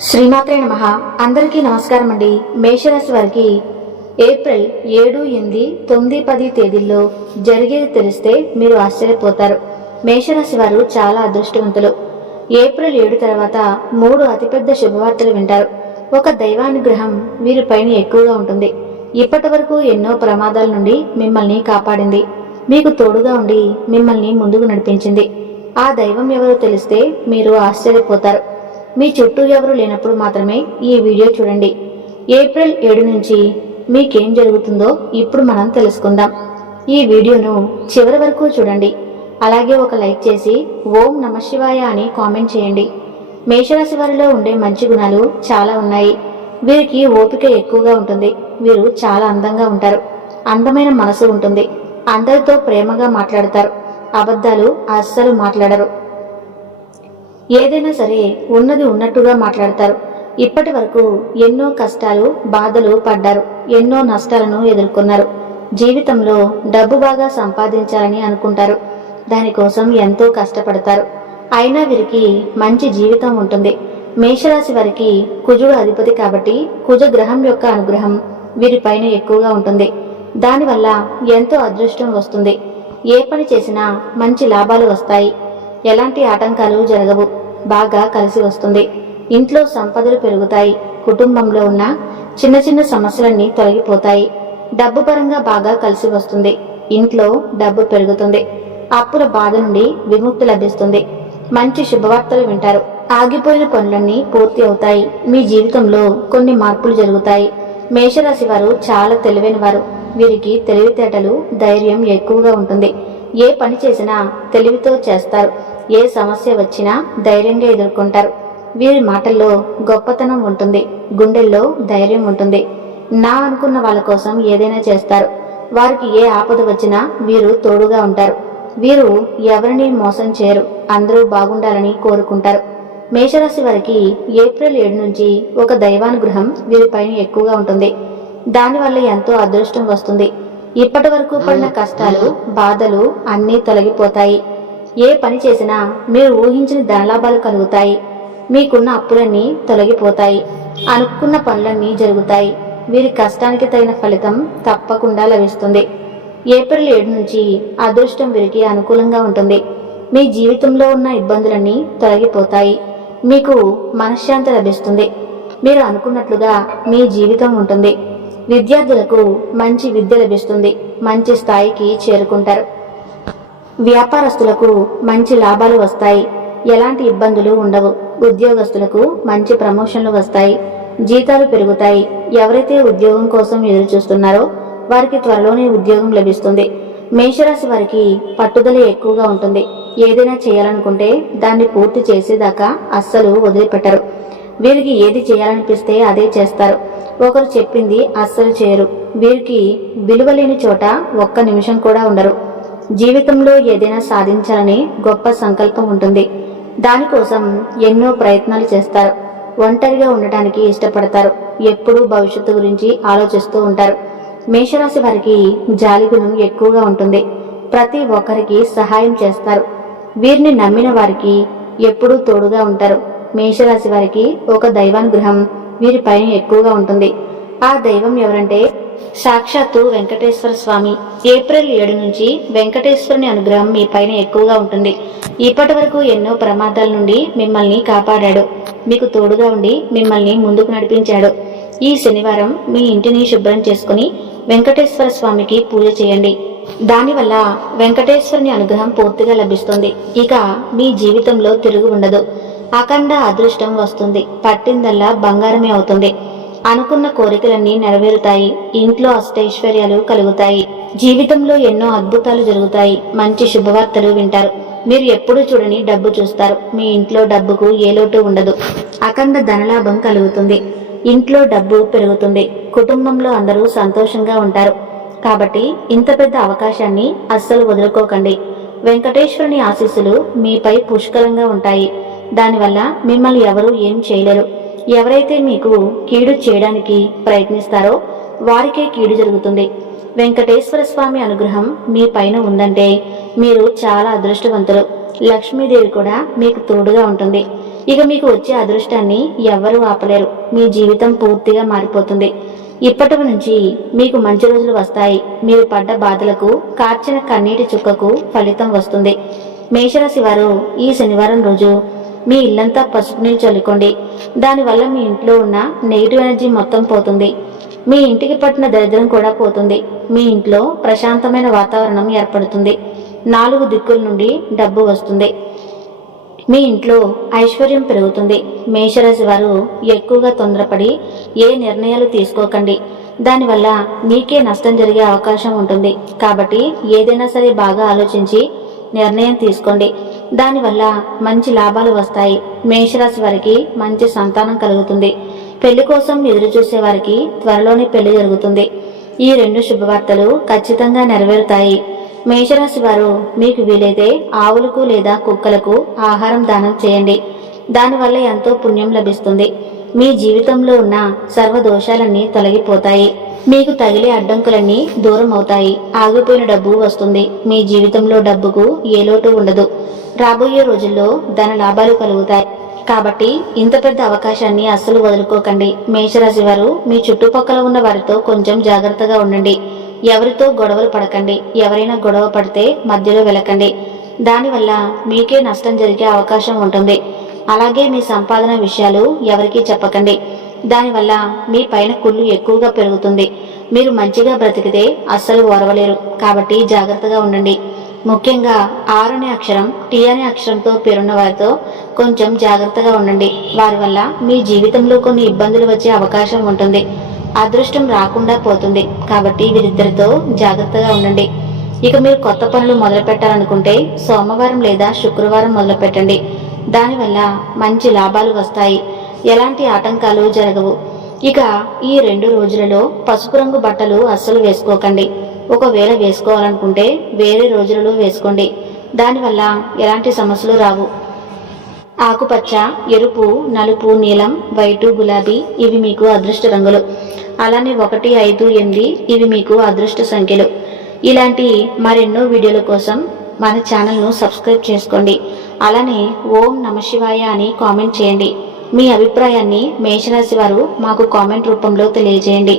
శ్రీమాత్రే నమః. అందరికీ నమస్కారం అండి. మేషరాశి వారికి ఏప్రిల్ 7, 8, 9, 10 తేదీల్లో జరిగేది తెలిస్తే మీరు ఆశ్చర్యపోతారు. మేషరాశి వారు చాలా అదృష్టవంతులు. ఏప్రిల్ 7 తర్వాత 3 అతిపెద్ద శుభవార్తలు వింటారు. ఒక దైవానుగ్రహం వీరిపైన ఎక్కువగా ఉంటుంది. ఇప్పటి వరకు ఎన్నో ప్రమాదాల నుండి మిమ్మల్ని కాపాడింది. మీకు తోడుగా ఉండి మిమ్మల్ని ముందుకు నడిపించింది. ఆ దైవం ఎవరో తెలిస్తే మీరు ఆశ్చర్యపోతారు. మీ చుట్టూ ఎవరు లేనప్పుడు మాత్రమే ఈ వీడియో చూడండి. ఏప్రిల్ 7 నుంచి మీకేం జరుగుతుందో ఇప్పుడు మనం తెలుసుకుందాం. ఈ వీడియోను చివరి వరకు చూడండి. అలాగే ఒక లైక్ చేసి ఓం నమః శివాయ అని కామెంట్ చేయండి. మేషరాశి వారిలో ఉండే మంచి గుణాలు చాలా ఉన్నాయి. వీరికి ఓపిక ఎక్కువగా ఉంటుంది. వీరు చాలా అందంగా ఉంటారు. అందమైన మనసు ఉంటుంది. అందరితో ప్రేమగా మాట్లాడతారు. అబద్ధాలు అస్సలు మాట్లాడరు. ఏదైనా సరే ఉన్నది ఉన్నట్టుగా మాట్లాడతారు. ఇప్పటి వరకు ఎన్నో కష్టాలు బాధలు పడ్డారు. ఎన్నో నష్టాలను ఎదుర్కొన్నారు. జీవితంలో డబ్బు బాగా సంపాదించాలని అనుకుంటారు. దానికోసం ఎంతో కష్టపడతారు. అయినా వీరికి మంచి జీవితం ఉంటుంది. మేషరాశి వారికి కుజుడు అధిపతి కాబట్టి కుజ గ్రహం యొక్క అనుగ్రహం వీరిపైన ఎక్కువగా ఉంటుంది. దానివల్ల ఎంతో అదృష్టం వస్తుంది. ఏ పని చేసినా మంచి లాభాలు వస్తాయి. ఎలాంటి ఆటంకాలు జరగవు. బాగా కలిసి వస్తుంది. ఇంట్లో సంపదలు పెరుగుతాయి. కుటుంబంలో ఉన్న చిన్న చిన్న సమస్యలన్నీ తొలగిపోతాయి. డబ్బు పరంగా బాగా కలిసి వస్తుంది. ఇంట్లో డబ్బు పెరుగుతుంది. అప్పుల బాధ నుండి విముక్తి లభిస్తుంది. మంచి శుభవార్తలు వింటారు. ఆగిపోయిన పనులన్నీ పూర్తి అవుతాయి. మీ జీవితంలో కొన్ని మార్పులు జరుగుతాయి. మేషరాశి వారు చాలా తెలివైన వారు. వీరికి తెలివితేటలు ధైర్యం ఎక్కువగా ఉంటుంది. ఏ పని చేసినా తెలివితో చేస్తారు. ఏ సమస్య వచ్చినా ధైర్యంగా ఎదుర్కొంటారు. వీరి మాటల్లో గొప్పతనం ఉంటుంది. గుండెల్లో ధైర్యం ఉంటుంది. నా అనుకున్న వాళ్ళ కోసం ఏదైనా చేస్తారు. వారికి ఏ ఆపద వచ్చినా వీరు తోడుగా ఉంటారు. వీరు ఎవరిని మోసం చేయరు. అందరూ బాగుండాలని కోరుకుంటారు. మేషరాశి వారికి ఏప్రిల్ 7 నుంచి ఒక దైవానుగ్రహం వీరిపైన ఎక్కువగా ఉంటుంది. దానివల్ల ఎంతో అదృష్టం వస్తుంది. ఇప్పటి వరకు పడిన కష్టాలు బాధలు అన్నీ తొలగిపోతాయి. ఏ పని చేసినా మీరు ఊహించిన ధనలాభాలు కలుగుతాయి. మీకున్న అప్పులన్నీ తొలగిపోతాయి. అనుకున్న పనులన్నీ జరుగుతాయి. వీరి కష్టానికి తగిన ఫలితం తప్పకుండా లభిస్తుంది. ఏప్రిల్ 7 నుంచి అదృష్టం వీరికి అనుకూలంగా ఉంటుంది. మీ జీవితంలో ఉన్న ఇబ్బందులన్నీ తొలగిపోతాయి. మీకు మనశ్శాంతి లభిస్తుంది. మీరు అనుకున్నట్లుగా మీ జీవితం ఉంటుంది. విద్యార్థులకు మంచి విద్య లభిస్తుంది. మంచి స్థాయికి చేరుకుంటారు. వ్యాపారస్తులకు మంచి లాభాలు వస్తాయి. ఎలాంటి ఇబ్బందులు ఉండవు. ఉద్యోగస్తులకు మంచి ప్రమోషన్లు వస్తాయి. జీతాలు పెరుగుతాయి. ఎవరైతే ఉద్యోగం కోసం ఎదురు చూస్తున్నారో వారికి త్వరలోనే ఉద్యోగం లభిస్తుంది. మేషరాశి వారికి పట్టుదల ఎక్కువగా ఉంటుంది. ఏదైనా చేయాలనుకుంటే దాన్ని పూర్తి చేసేదాకా అస్సలు వదిలిపెట్టరు. వీరికి ఏది చేయాలనిపిస్తే అదే చేస్తారు. ఒకరు చెప్పింది అస్సలు చేయరు. వీరికి విలువ లేని చోట ఒక్క నిమిషం కూడా ఉండరు. జీవితంలో ఏదైనా సాధించాలని గొప్ప సంకల్పం ఉంటుంది. దానికోసం ఎన్నో ప్రయత్నాలు చేస్తారు. ఒంటరిగా ఉండటానికి ఇష్టపడతారు. ఎప్పుడూ భవిష్యత్తు గురించి ఆలోచిస్తూ ఉంటారు. మేషరాశి వారికి జాలిగుణం ఎక్కువగా ఉంటుంది. ప్రతి ఒక్కరికి సహాయం చేస్తారు. వీరిని నమ్మిన వారికి ఎప్పుడూ తోడుగా ఉంటారు. మేషరాశి వారికి ఒక దైవానుగ్రహం వీరిపైన ఎక్కువగా ఉంటుంది. ఆ దైవం ఎవరంటే సాక్షాత్తు వెంకటేశ్వర స్వామి. ఏప్రిల్ 7 నుంచి వెంకటేశ్వరుని అనుగ్రహం మీ పైన ఎక్కువగా ఉంటుంది. ఇప్పటి వరకు ఎన్నో ప్రమాదాల నుండి మిమ్మల్ని కాపాడాడు. మీకు తోడుగా ఉండి మిమ్మల్ని ముందుకు నడిపించాడు. ఈ శనివారం మీ ఇంటిని శుభ్రం చేసుకుని వెంకటేశ్వర స్వామికి పూజ చేయండి. దానివల్ల వెంకటేశ్వరుని అనుగ్రహం పూర్తిగా లభిస్తుంది. ఇక మీ జీవితంలో తిరుగు ఉండదు. అఖండ అదృష్టం వస్తుంది. పట్టిందల్లా బంగారమే అవుతుంది. అనుకున్న కోరికలన్నీ నెరవేరుతాయి. ఇంట్లో అష్టైశ్వర్యాలు కలుగుతాయి. జీవితంలో ఎన్నో అద్భుతాలు జరుగుతాయి. మంచి శుభవార్తలు వింటారు. మీరు ఎప్పుడూ చూడని డబ్బు చూస్తారు. మీ ఇంట్లో డబ్బుకు ఏ లోటు ఉండదు. అఖండ ధనలాభం కలుగుతుంది. ఇంట్లో డబ్బు పెరుగుతుంది. కుటుంబంలో అందరూ సంతోషంగా ఉంటారు. కాబట్టి ఇంత పెద్ద అవకాశాన్ని అస్సలు వదులుకోకండి. వెంకటేశ్వరుని ఆశీస్సులు మీపై పుష్కలంగా ఉంటాయి. దానివల్ల మిమ్మల్ని ఎవరూ ఏం చేయలేరు. ఎవరైతే మీకు కీడు చేయడానికి ప్రయత్నిస్తారో వారికే కీడు జరుగుతుంది. వెంకటేశ్వర స్వామి అనుగ్రహం మీ పైన ఉందంటే మీరు చాలా అదృష్టవంతులు. లక్ష్మీదేవి కూడా మీకు తోడుగా ఉంటుంది. ఇక మీకు వచ్చే అదృష్టాన్ని ఎవ్వరూ ఆపలేరు. మీ జీవితం పూర్తిగా మారిపోతుంది. ఇప్పటి నుంచి మీకు మంచి రోజులు వస్తాయి. మీరు పడ్డ బాధలకు, కార్చిన కన్నీటి చుక్కకు ఫలితం వస్తుంది. మేషరాశి వారు ఈ శనివారం రోజు మీ ఇల్లంతా పసుపు నీళ్ళు చల్లుకోండి. దానివల్ల మీ ఇంట్లో ఉన్న నెగిటివ్ ఎనర్జీ మొత్తం పోతుంది. మీ ఇంటికి పట్టిన దరిద్రం కూడా పోతుంది. మీ ఇంట్లో ప్రశాంతమైన వాతావరణం ఏర్పడుతుంది. 4 దిక్కుల నుండి డబ్బు వస్తుంది. మీ ఇంట్లో ఐశ్వర్యం పెరుగుతుంది. మేషరాశి వారు ఎక్కువగా తొందరపడి ఏ నిర్ణయాలు తీసుకోకండి. దానివల్ల మీకే నష్టం జరిగే అవకాశం ఉంటుంది. కాబట్టి ఏదైనా సరే బాగా ఆలోచించి నిర్ణయం తీసుకోండి. దానివల్ల మంచి లాభాలు వస్తాయి. మేషరాశి వారికి మంచి సంతానం కలుగుతుంది. పెళ్లి కోసం ఎదురు చూసే వారికి త్వరలోనే పెళ్లి జరుగుతుంది. ఈ 2 శుభవార్తలు ఖచ్చితంగా నెరవేరుతాయి. మేషరాశి వారు మీకు వీలైతే ఆవులకు లేదా కుక్కలకు ఆహారం దానం చేయండి. దానివల్ల ఎంతో పుణ్యం లభిస్తుంది. మీ జీవితంలో ఉన్న సర్వదోషాలన్నీ తొలగిపోతాయి. మీకు తగిలే అడ్డంకులన్నీ దూరం అవుతాయి. ఆగిపోయిన డబ్బు వస్తుంది. మీ జీవితంలో డబ్బుకు ఏ లోటు ఉండదు. రాబోయే రోజుల్లో ధన లాభాలు కలుగుతాయి. కాబట్టి ఇంత పెద్ద అవకాశాన్ని అస్సలు వదులుకోకండి. మేషరాశి వారు మీ చుట్టుపక్కల ఉన్న వారితో కొంచెం జాగ్రత్తగా ఉండండి. ఎవరితో గొడవలు పడకండి. ఎవరైనా గొడవ పడితే మధ్యలో వెళ్ళకండి. దానివల్ల మీకే నష్టం జరిగే అవకాశం ఉంటుంది. అలాగే మీ సంపాదన విషయాలు ఎవరికీ చెప్పకండి. దానివల్ల మీ పైన కుళ్ళు ఎక్కువగా పెరుగుతుంది. మీరు మంచిగా బ్రతికితే అస్సలు ఓర్వలేరు. కాబట్టి జాగ్రత్తగా ఉండండి. ముఖ్యంగా ఆర్ అనే అక్షరం, టీ అనే అక్షరంతో పేరున్న వారితో కొంచెం జాగ్రత్తగా ఉండండి. వారి వల్ల మీ జీవితంలో కొన్ని ఇబ్బందులు వచ్చే అవకాశం ఉంటుంది. అదృష్టం రాకుండా పోతుంది. కాబట్టి వీరిద్దరితో జాగ్రత్తగా ఉండండి. ఇక మీరు కొత్త పనులు మొదలు పెట్టాలనుకుంటే సోమవారం లేదా శుక్రవారం మొదలు పెట్టండి. దానివల్ల మంచి లాభాలు వస్తాయి. ఎలాంటి ఆటంకాలు జరగవు. ఇక ఈ 2 రోజులలో పసుపు రంగు బట్టలు అస్సలు వేసుకోకండి. ఒకవేళ వేసుకోవాలనుకుంటే వేరే రోజులలో వేసుకోండి. దానివల్ల ఎలాంటి సమస్యలు రావు. ఆకుపచ్చ, ఎరుపు, నలుపు, నీలం, వైటు, గులాబీ ఇవి మీకు అదృష్ట రంగులు. అలానే 1, 5, 8 ఇవి మీకు అదృష్ట సంఖ్యలు. ఇలాంటి మరెన్నో వీడియోల కోసం మన ఛానల్ను సబ్స్క్రైబ్ చేసుకోండి. అలానే ఓం నమఃశివాయ అని కామెంట్ చేయండి. మీ అభిప్రాయాన్ని మేషరాశి వారు మాకు కామెంట్ రూపంలో తెలియజేయండి.